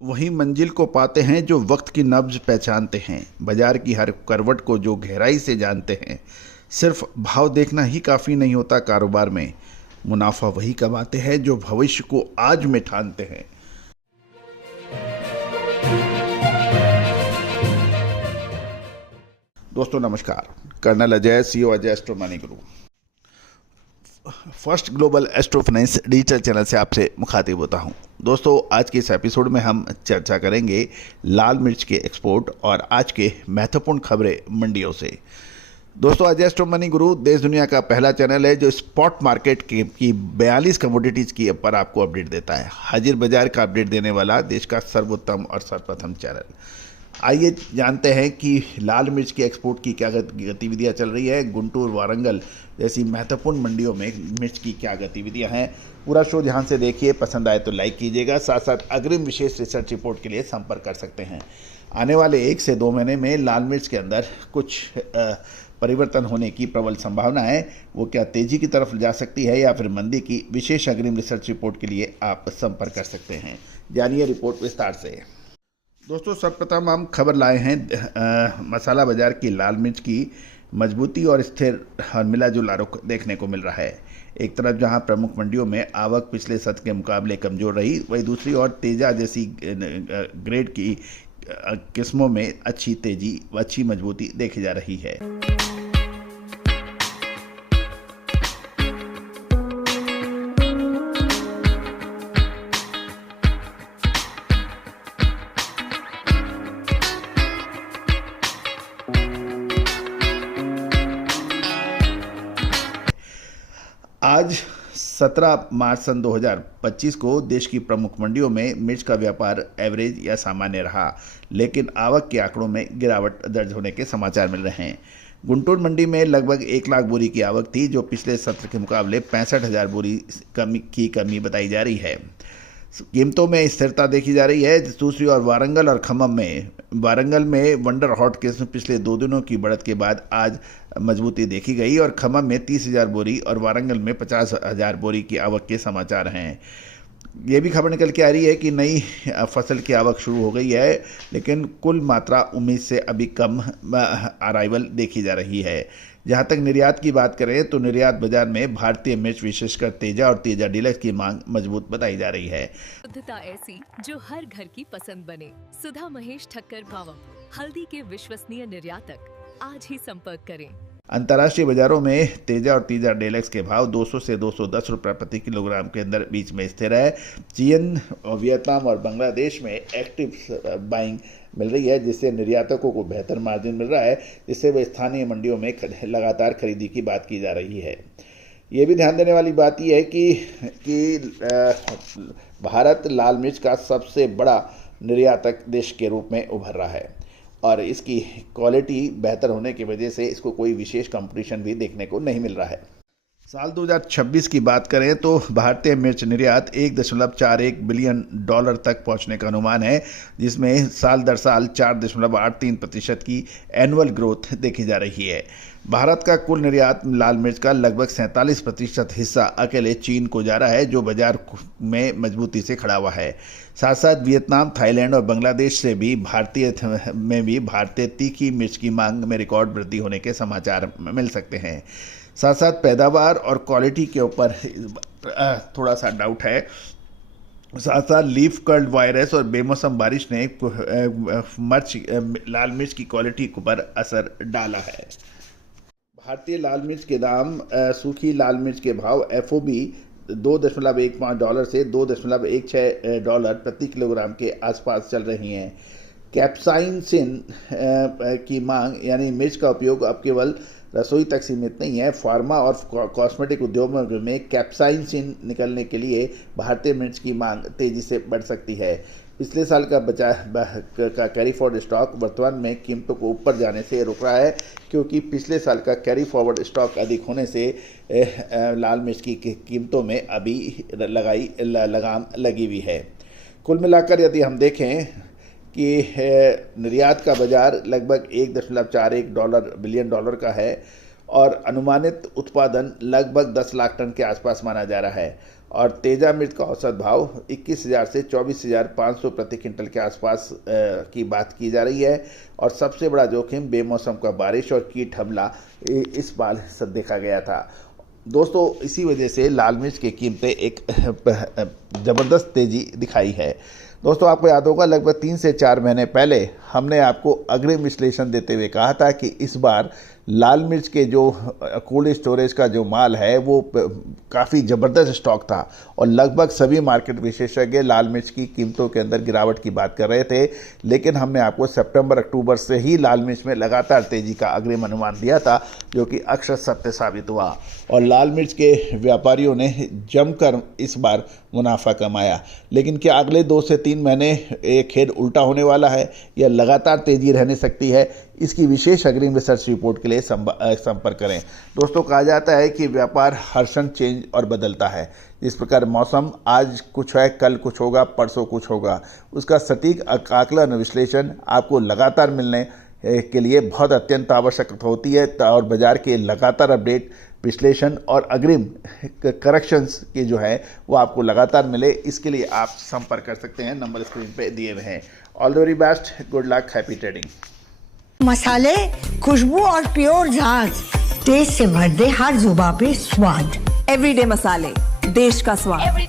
वही मंजिल को पाते हैं जो वक्त की नब्ज पहचानते हैं, बाजार की हर करवट को जो गहराई से जानते हैं। सिर्फ भाव देखना ही काफ़ी नहीं होता कारोबार में, मुनाफा वही कमाते हैं जो भविष्य को आज में ठानते हैं। दोस्तों नमस्कार। Colonel Ajay, CEO Ajay astro money guru, first global astro finance digital channel से आपसे मुखातिब होता हूं। दोस्तों आज के इस एपिसोड में हम चर्चा करेंगे लाल मिर्च के एक्सपोर्ट और आज के महत्वपूर्ण खबरें मंडियों से। दोस्तों अजय एस्ट्रो मनी गुरु देश दुनिया का पहला चैनल है जो स्पॉट मार्केट की 42 कमोडिटीज़ की पर आपको अपडेट देता है। हाजिर बाजार का अपडेट देने वाला देश का सर्वोत्तम और सर्वप्रथम चैनल। आइए जानते हैं कि लाल मिर्च के एक्सपोर्ट की क्या गतिविधियां चल रही है। गुंटूर, वारंगल जैसी महत्वपूर्ण मंडियों में मिर्च की क्या गतिविधियां हैं। पूरा शो ध्यान से देखिए, पसंद आए तो लाइक कीजिएगा। साथ साथ अग्रिम विशेष रिसर्च रिपोर्ट के लिए संपर्क कर सकते हैं। आने वाले 1 से 2 महीने में लाल मिर्च के अंदर कुछ परिवर्तन होने की प्रबल संभावना है। वो क्या तेजी की तरफ जा सकती है या फिर मंदी की, विशेष अग्रिम रिसर्च रिपोर्ट के लिए आप संपर्क कर सकते हैं। जानिए रिपोर्ट विस्तार से। दोस्तों सर्वप्रथम हम खबर लाए हैं मसाला बाजार की लाल मिर्च की मजबूती और स्थिर और मिला जुला रुख देखने को मिल रहा है। एक तरफ जहां प्रमुख मंडियों में आवक पिछले सत्र के मुकाबले कमजोर रही, वहीं दूसरी ओर तेजा जैसी ग्रेड की किस्मों में अच्छी तेजी व अच्छी मजबूती देखी जा रही है। आज 17 मार्च सन 2025 को देश की प्रमुख मंडियों में मिर्च का व्यापार एवरेज या सामान्य रहा, लेकिन आवक के आंकड़ों में गिरावट दर्ज होने के समाचार मिल रहे हैं। गुंटूर मंडी में लगभग 1 लाख बोरी की आवक थी, जो पिछले सत्र के मुकाबले 65,000 बोरी की कमी बताई जा रही है। कीमतों में स्थिरता देखी जा रही है। दूसरी ओर वारंगल और खम्मम में, वारंगल में वंडर हॉट किस्म पिछले 2 दिनों की बढ़त के बाद आज मजबूती देखी गई और खम्मम में 30,000 बोरी और वारंगल में 50,000 बोरी की आवक के समाचार हैं। ये भी खबर निकल के आ रही है कि नई फसल की आवक शुरू हो गई है, लेकिन कुल मात्रा उम्मीद से अभी कम अराइवल देखी जा रही है। जहां तक निर्यात की बात करें तो निर्यात बाजार में भारतीय मिर्च विशेषकर तेजा और तेजा डीलक्स की मांग मजबूत बताई जा रही है। शुद्धता ऐसी जो हर घर की पसंद बने। सुधा महेश ठक्कर पावम, हल्दी के विश्वसनीय निर्यातक। आज ही संपर्क करें। अंतर्राष्ट्रीय बाजारों में तेजा और तेजा डेलक्स के भाव 200 से 210 रुपये प्रति किलोग्राम के अंदर बीच में स्थिर है। चीन, वियतनाम और बांग्लादेश में एक्टिव बाइंग मिल रही है, जिससे निर्यातकों को बेहतर मार्जिन मिल रहा है, जिससे वे स्थानीय मंडियों में लगातार खरीदी की बात की जा रही है। ये भी ध्यान देने वाली बात यह है कि भारत लाल मिर्च का सबसे बड़ा निर्यातक देश के रूप में उभर रहा है और इसकी क्वालिटी बेहतर होने की वजह से इसको कोई विशेष कंपटीशन भी देखने को नहीं मिल रहा है। साल 2026 की बात करें तो भारतीय मिर्च निर्यात 1.41 बिलियन डॉलर तक पहुंचने का अनुमान है, जिसमें साल दर साल 4.83% की एनुअल ग्रोथ देखी जा रही है। भारत का कुल निर्यात लाल मिर्च का लगभग 47% हिस्सा अकेले चीन को जा रहा है, जो बाजार में मजबूती से खड़ा हुआ है। साथ साथ वियतनाम, थाईलैंड और बांग्लादेश से भी भारतीय तीखी मिर्च की मांग में रिकॉर्ड वृद्धि होने के समाचार मिल सकते हैं। साथ साथ पैदावार और क्वालिटी के ऊपर थोड़ा सा डाउट है। साथ साथ लीफ कर्ल वायरस और बेमौसम बारिश ने लाल मिर्च की क्वालिटी पर असर डाला है। भारतीय लाल मिर्च के दाम, सूखी लाल मिर्च के भाव FOB $2.15 से $2.16 प्रति किलोग्राम के आसपास चल रही हैं। कैप्साइसिन की मांग यानी मिर्च का उपयोग अब केवल रसोई तक सीमित नहीं है। फार्मा और कॉस्मेटिक उद्योगों में कैप्साइसिन निकलने के लिए भारतीय मिर्च की मांग तेजी से बढ़ सकती है। पिछले साल का कैरी फॉरवर्ड स्टॉक वर्तमान में कीमतों को ऊपर जाने से रुक रहा है, क्योंकि पिछले साल का कैरी फॉरवर्ड स्टॉक अधिक होने से लाल मिर्च की कीमतों में अभी लगाम लगी हुई है। कुल मिलाकर यदि हम देखें कि निर्यात का बाजार लगभग 1.41 बिलियन डॉलर का है और अनुमानित उत्पादन लगभग 10 लाख टन के आसपास माना जा रहा है और तेजा मिर्च का औसत भाव 21,000 से 24,500 प्रति क्विंटल के आसपास की बात की जा रही है। और सबसे बड़ा जोखिम बेमौसम का बारिश और कीट हमला इस बार देखा गया था। दोस्तों, इसी वजह से लाल मिर्च की कीमतें एक ज़बरदस्त तेज़ी दिखाई है। दोस्तों, आपको याद होगा लगभग 3 से 4 महीने पहले हमने आपको अग्रिम विश्लेषण देते हुए कहा था कि इस बार लाल मिर्च के जो कोल्ड स्टोरेज का जो माल है वो काफ़ी ज़बरदस्त स्टॉक था और लगभग सभी मार्केट विशेषज्ञ लाल मिर्च की कीमतों के अंदर गिरावट की बात कर रहे थे। लेकिन हमने आपको सितंबर अक्टूबर से ही लाल मिर्च में लगातार तेज़ी का अग्रिम अनुमान दिया था, जो कि अक्षर सत्य साबित हुआ और लाल मिर्च के व्यापारियों ने जमकर इस बार मुनाफा कमाया। लेकिन क्या अगले 2 से 3 महीने ये खेल उल्टा होने वाला है या लगातार तेज़ी रहने सकती है? इसकी विशेष अग्रिम रिसर्च रिपोर्ट के लिए संपर्क करें। दोस्तों, कहा जाता है कि व्यापार हर क्षण चेंज और बदलता है। जिस प्रकार मौसम आज कुछ है, कल कुछ होगा, परसों कुछ होगा, उसका सटीक आकलन विश्लेषण आपको लगातार मिलने के लिए बहुत अत्यंत आवश्यक होती है और बाजार के लगातार अपडेट, विश्लेषण और अग्रिम करेक्शंस की जो है वो आपको लगातार मिले। इसके लिए आप संपर्क कर सकते हैं, नंबर स्क्रीन पे दिए हुए हैं। All the very best, good luck, happy trading. मसाले, खुशबू और प्योर झाग, टेस्ट से भर दे हर जुबां पे स्वाद। एवरीडे मसाले, देश का स्वाद।